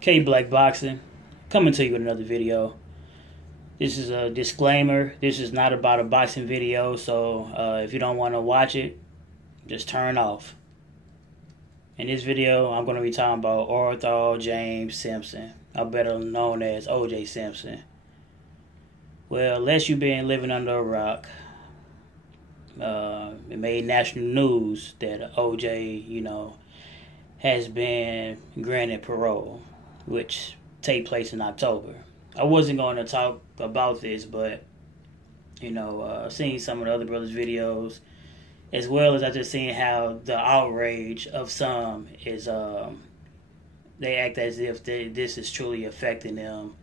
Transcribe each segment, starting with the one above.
K Black Boxing, coming to you with another video. This is a disclaimer. This is not about a boxing video, so if you don't want to watch it, just turn off. In this video, I'm going to be talking about Arthur James Simpson, or better known as O.J. Simpson. Well, unless you've been living under a rock, it made national news that O.J., has been granted parole, which take place in October. I wasn't going to talk about this, but I've seen some of the other brothers' videos, as well as I just seen how the outrage of some is they act as if this is truly affecting them.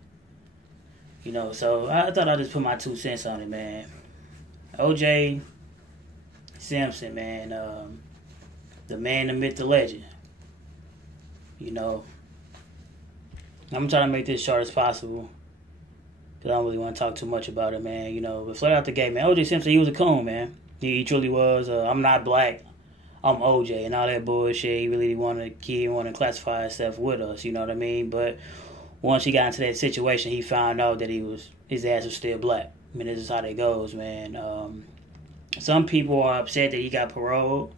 So I thought I'd just put my 2 cents on it, man. O.J. Simpson, man, the man, the myth, the legend. I'm trying to make this short as possible because I don't really want to talk too much about it, man. But flat out the gate, man. O.J. Simpson, he was a coon, man. He truly was. I'm not black. I'm O.J. and all that bullshit. He really wanted to classify himself with us. You know what I mean? But once he got into that situation, he found out that his ass was still black. I mean, this is how that goes, man. Some people are upset that he got paroled.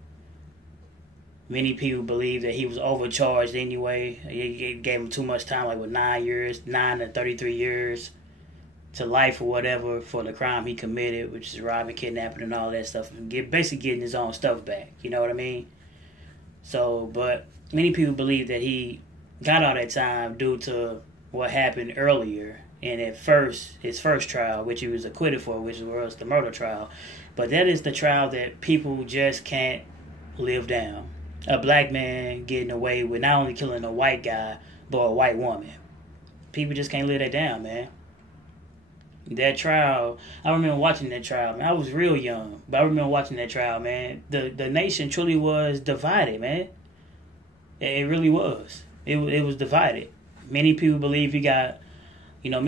Many people believe that he was overcharged anyway. He gave him too much time, like with 9 to 33 years to life or whatever for the crime he committed, which is robbing, kidnapping, and all that stuff. And basically getting his own stuff back. You know what I mean? So, but many people believe that he got all that time due to what happened earlier in his first trial, which he was acquitted for, which was the murder trial. But that is the trial that people just can't live down. A black man getting away with not only killing a white guy, but a white woman. People just can't live that down, man. That trial, I remember watching that trial, man. I was real young, but I remember watching that trial, man. The nation truly was divided, man. It really was. It was divided. Many people believe he got off. You know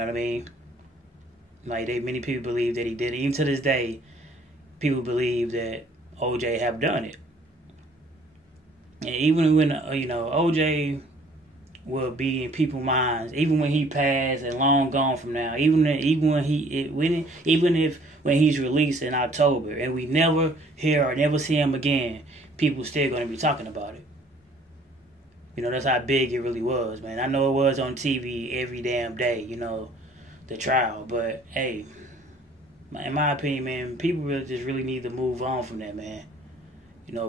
what I mean? Like, many people believe that he did it. Even to this day, people believe that O.J. have done it. And even when, O.J. will be in people's minds, even when he passed and long gone from now, when he's released in October and we never hear or never see him again, people still going to be talking about it. That's how big it really was, man. I know it was on TV every damn day, the trial, but hey, in my opinion, man, people really need to move on from that, man.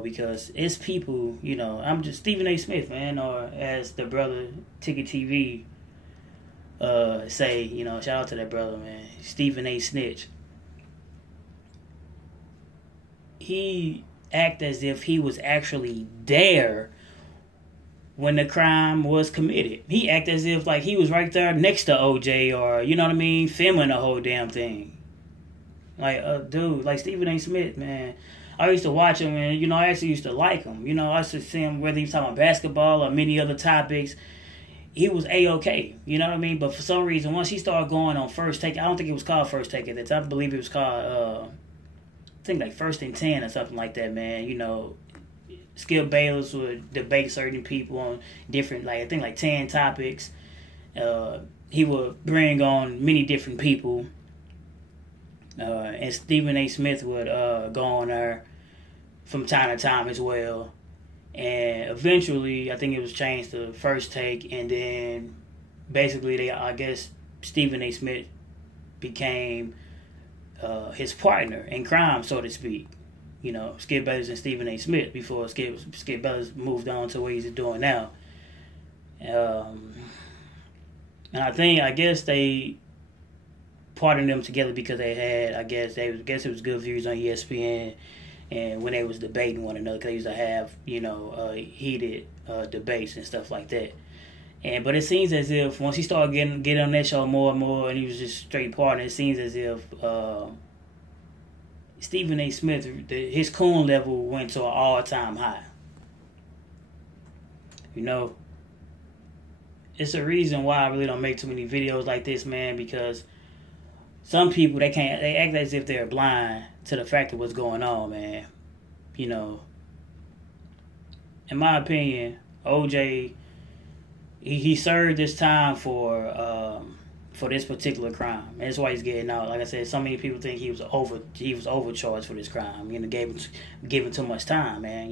Because it's people, I'm just Stephen A. Smith, man, or as the brother Ticket TV say, shout out to that brother, man, Stephen A. Snitch. He act as if he was actually there when the crime was committed. He act as if like he was right there next to O.J. or, filming the whole damn thing. Like, dude, like Stephen A. Smith, man. I used to watch him and, I actually used to like him. I used to see him whether he was talking about basketball or many other topics. He was A-okay, you know what I mean? But for some reason, once he started going on First Take, I don't think it was called First Take at that time. I believe it was called, I think like First and 10 or something like that, man. Skip Bayless would debate certain people on different, I think 10 topics. He would bring on many different people. And Stephen A. Smith would go on there from time to time as well. And eventually, I think it was changed to First Take. And then basically, I guess Stephen A. Smith became his partner in crime, so to speak. Skip Bayless and Stephen A. Smith before Skip Bayless moved on to what he's doing now. And I guess they partnered them together because they had, I guess it was good views on ESPN, and when they was debating one another, because they used to have, heated debates and stuff like that. But it seems as if once he started getting on that show more and more, and he was just straight partner, it seems as if Stephen A. Smith, his coon level went to an all-time high. It's a reason why I really don't make too many videos like this, man, because some people, they act as if they're blind to the fact of what's going on, man. In my opinion, OJ, he served this time for this particular crime. And that's why he's getting out. Like I said, so many people think he was overcharged for this crime. Gave him too much time, man.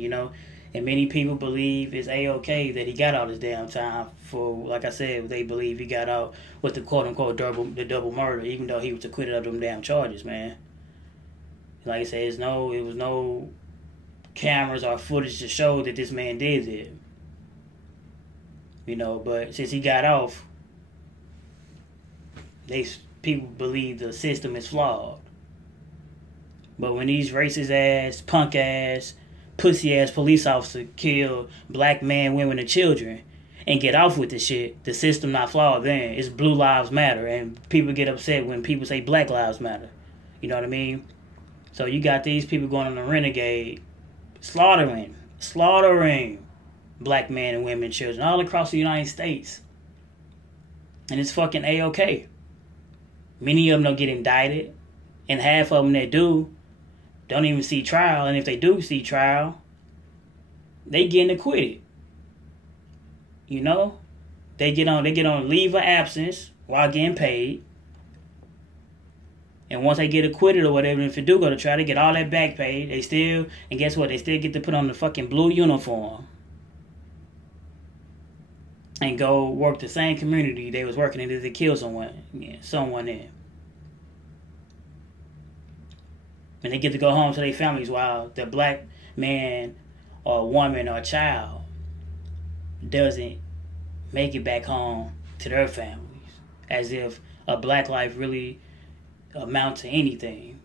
And many people believe it's A-OK that he got out his damn time for, like I said, they believe he got out with the quote-unquote double murder, even though he was acquitted of them damn charges, man. Like I said, it was no cameras or footage to show that this man did it. But since he got off, people believe the system is flawed. But when these racist ass, punk ass, pussy ass police officers kill black men, women, and children and get off with this shit, the system not flawed then. It's Blue Lives Matter, and people get upset when people say Black Lives Matter. You know what I mean? So you got these people going on a renegade, slaughtering black men and women and children all across the United States. And it's fucking A-OK. Many of them don't get indicted, and half of them that do don't even see trial, and if they do see trial, they getting acquitted. They get on leave of absence while getting paid. And once they get acquitted or whatever, if they do go to trial, they get all that back pay. And guess what? They still get to put on the fucking blue uniform and go work the same community they was working in if they kill someone in. And they get to go home to their families while the black man or woman or child doesn't make it back home to their families. As if a black life really amount to anything.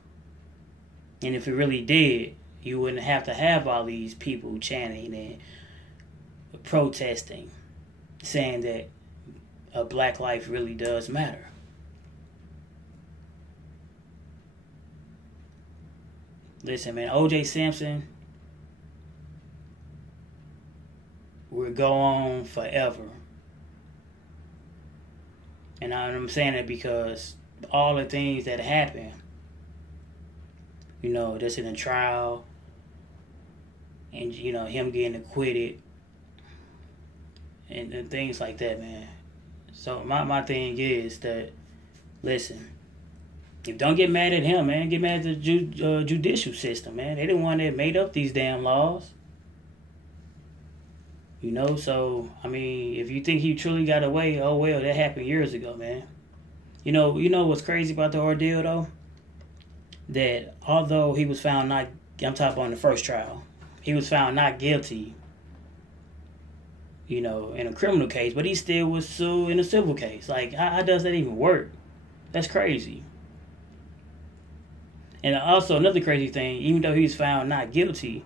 And if it really did, you wouldn't have to have all these people chanting and protesting, saying that a black life really does matter. Listen, man, O.J. Simpson will go on forever. And I'm saying that because all the things that happen, that's in a trial, and, him getting acquitted, and things like that, man. So my thing is that, listen, don't get mad at him, man. Get mad at the judicial system, man. They the one that made up these damn laws. So, I mean, if you think he truly got away, oh well, that happened years ago, man. You know what's crazy about the ordeal, though? That although he was found not, I'm talking about in the first trial, he was found not guilty, in a criminal case, but he still was sued in a civil case. Like, how does that even work? That's crazy. And also, another crazy thing, even though he was found not guilty,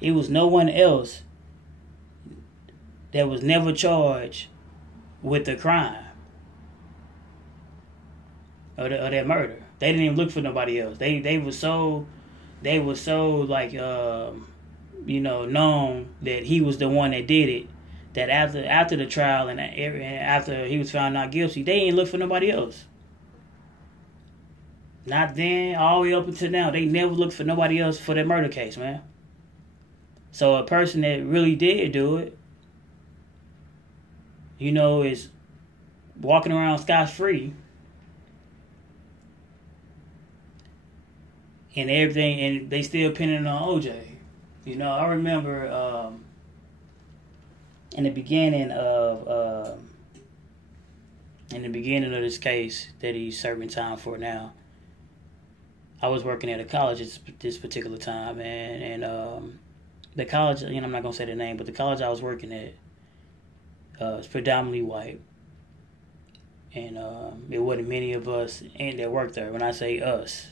it was no one else that was never charged with the crime or that murder. They didn't even look for nobody else. They were so like known that he was the one that did it, that after the trial and after he was found not guilty, they didn't look for nobody else. Not then, all the way up until now, they never looked for nobody else for that murder case, man. So a person that really did do it, is walking around scot-free and everything, and they still pinning on OJ. I remember in the beginning of this case that he's serving time for now, I was working at a college at this particular time, and the college, I'm not gonna say the name, but the college I was working at is predominantly white, and it wasn't many of us that worked there. When I say us,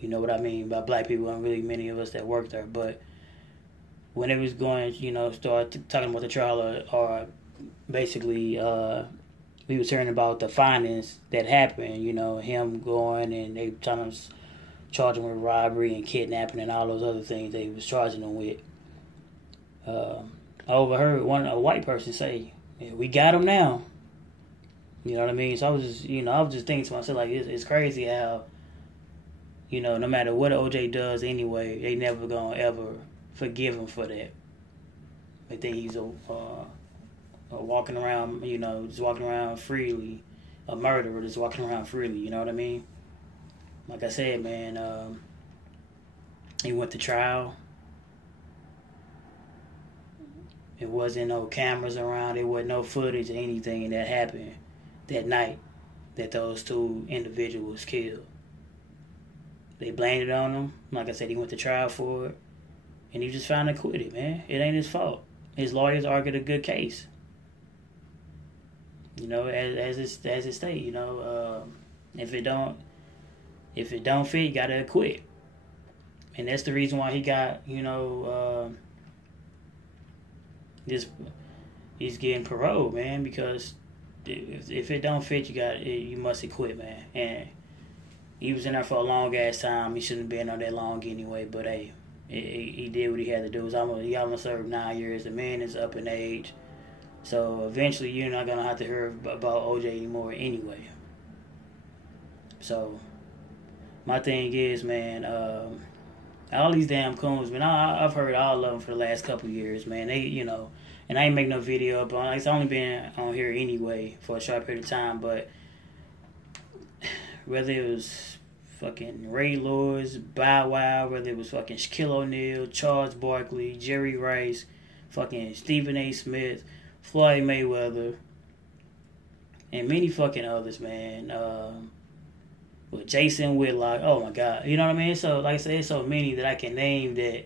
you know what I mean by black people. Aren't really many of us that worked there, but when it was going, start talking about the trial, or basically we was hearing about the findings that happened. Him going and they trying to charge him with robbery and kidnapping and all those other things they was charging him with. I overheard a white person say, "Yeah, we got him now." You know what I mean? So I was just thinking to myself, like, it's crazy how, no matter what OJ does anyway, they never gonna ever forgive him for that. They think he's walking around, just walking around freely, a murderer just walking around freely. You know what I mean? Like I said, man, he went to trial. It wasn't no cameras around. There wasn't no footage of anything that happened that night that those two individuals killed. They blamed it on him. Like I said, he went to trial for it. And he just found acquitted, man. It ain't his fault. His lawyers argued a good case. As it state, if it don't fit, you gotta acquit. And that's the reason why he got, he's getting parole, man, because if it don't fit, you must acquit, man. And he was in there for a long ass time. He shouldn't have been there that long anyway, but hey, he did what he had to do. He almost served 9 years. The man is up in age. So eventually you're not going to have to hear about OJ anymore anyway. So my thing is, man, all these damn coons, man, I've heard all of them for the last couple of years, man. They, and I ain't make no video up on it. It's only been on here anyway for a short period of time, but whether it was fucking Ray Lewis, Bow Wow, whether it was fucking Shaquille O'Neal, Charles Barkley, Jerry Rice, fucking Stephen A. Smith, Floyd Mayweather, and many fucking others, man. With Jason Whitlock, oh my God, you know what I mean? So, like I said, so many that I can name that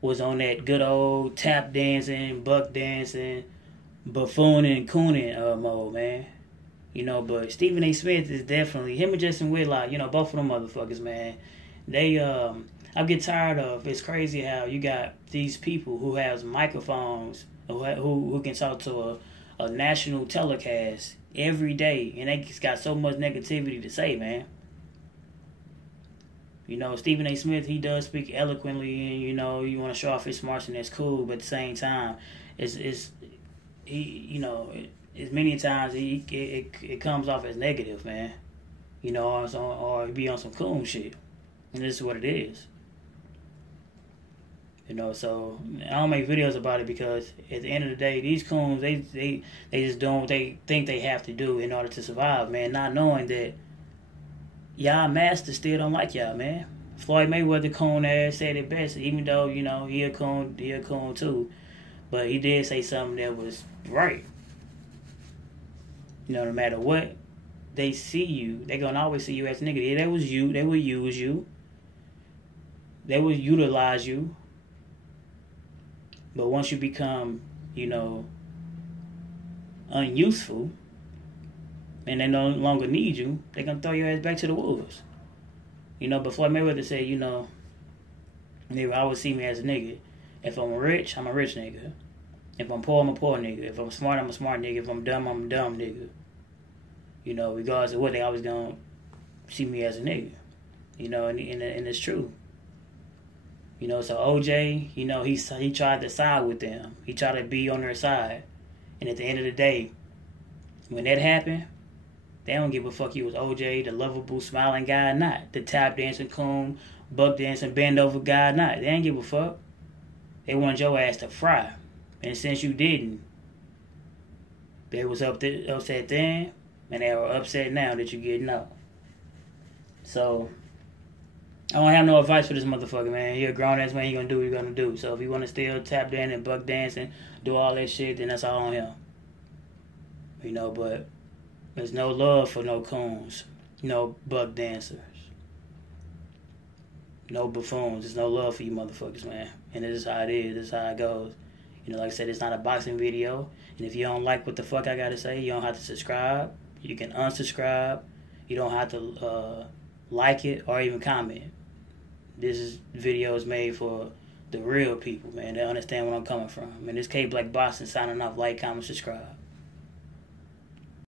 was on that good old tap dancing, buck dancing, buffoon and cooning mode, man. But Stephen A. Smith is definitely, him and Jason Whitlock, both of them motherfuckers, man. They, I get tired of, it's crazy how you got these people who have microphones, who can talk to a national telecast every day, and they just got so much negativity to say, man. Stephen A. Smith, he does speak eloquently, and, you want to show off his smarts, and that's cool, but at the same time, as many times it comes off as negative, man. Or be on some cool shit. And this is what it is. So I don't make videos about it because at the end of the day, these coons, they just doing what they think they have to do in order to survive, man. Not knowing that y'all masters still don't like y'all, man. Floyd Mayweather coon ass said it best, even though, he a coon too. But he did say something that was right. No matter what they see you, they gonna always see you as a nigga. Yeah, that was you. They will use you. They will utilize you. But once you become, unuseful, and they no longer need you, they gonna throw your ass back to the wolves. But Floyd Mayweather said, they will always see me as a nigga. If I'm rich, I'm a rich nigga. If I'm poor, I'm a poor nigga. If I'm smart, I'm a smart nigga. If I'm dumb, I'm a dumb nigga. Regardless of what, they always gonna see me as a nigga. And it's true. So OJ, he tried to side with them. He tried to be on their side. And at the end of the day, when that happened, they don't give a fuck he was OJ, the lovable, smiling guy or not. The tap dancing coon, buck dancing, bend over guy or not. They ain't give a fuck. They wanted your ass to fry. And since you didn't, they was upset then, and they are upset now that you're getting out. So I don't have no advice for this motherfucker, man. He a grown ass man. He gonna do what he gonna do. So if he wanna still tap dancing, buck dancing, do all that shit, then that's all on him. But there's no love for no coons, no buck dancers, no buffoons. There's no love for you motherfuckers, man. And this is how it is. This is how it goes. Like I said, it's not a boxing video. And if you don't like what the fuck I gotta say, you don't have to subscribe. You can unsubscribe. You don't have to like it or even comment. This video is made for the real people, man. They understand where I'm coming from. And this K Black Boston signing off. Like, comment, subscribe.